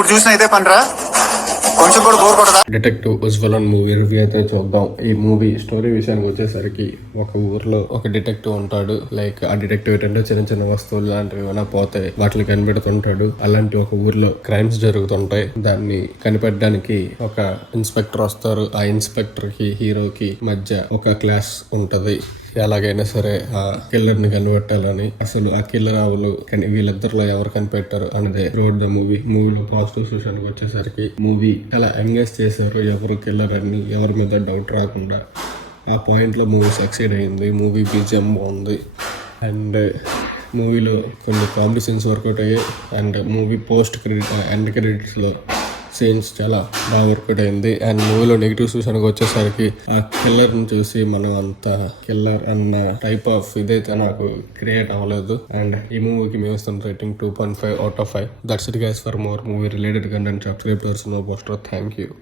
ఎప్పుడు చూసినా అయితే పనిరా, కొంచెం కూడా బోర్ కొట్టదా? డిటెక్టివ్ ఉజ్వలన్ మూవీ రివ్యూ అయితే చూద్దాం. ఈ మూవీ స్టోరీ విషయానికి వచ్చేసరికి ఒక ఊర్లో ఒక డిటెక్టివ్ ఉంటాడు. లైక్ ఆ డిటెక్టివ్ ఏంటంటే చిన్న చిన్న వస్తువులు లాంటివి ఏమైనా పోతే వాటిని కనిపెడుతుంటాడు. అలాంటి ఒక ఊర్లో క్రైమ్స్ జరుగుతుంటాయి. దాన్ని కనిపెట్టడానికి ఒక ఇన్స్పెక్టర్ వస్తారు. ఆ ఇన్స్పెక్టర్ కి హీరోకి మధ్య ఒక క్లాస్ ఉంటది. ఎలాగైనా సరే ఆ కిల్లర్ ని కనిపెట్టాలని. అసలు ఆ కిల్లర్ ఆవులు వీళ్ళిద్దరిలో ఎవరు కనిపెట్టారు అనేది రోడ్ ద మూవీ. మూవీలో పాజిటివ్ విషయానికి వచ్చేసరికి మూవీ అలా ఎంగేజ్ చేశారు. ఎవరు కిల్లర్ అని ఎవరి మీద డౌట్ రాకుండా ఆ పాయింట్ లో మూవీ సక్సీడ్ అయింది. మూవీ బీజిఎం బాగుంది అండ్ మూవీలో కొన్ని కామెడీ సీన్స్ వర్కౌట్ అయ్యాయి. And movie post credit end credits లో సీన్స్ చాలా బాగా వర్కౌట్ అయింది. అండ్ మూవీలో నెగిటివ్స్ విషయానికి వచ్చేసరికి ఆ కిల్లర్ ని చూసి మనం అంత కిల్లర్ అన్న టైప్ ఆఫ్ ఇదైతే నాకు క్రియేట్ అవ్వలేదు. అండ్ ఈ మూవీకి మేము ఇస్తున్న rating 2.5 out of 5. That's it guys. For more movie related content subscribe to our poster. Thank you.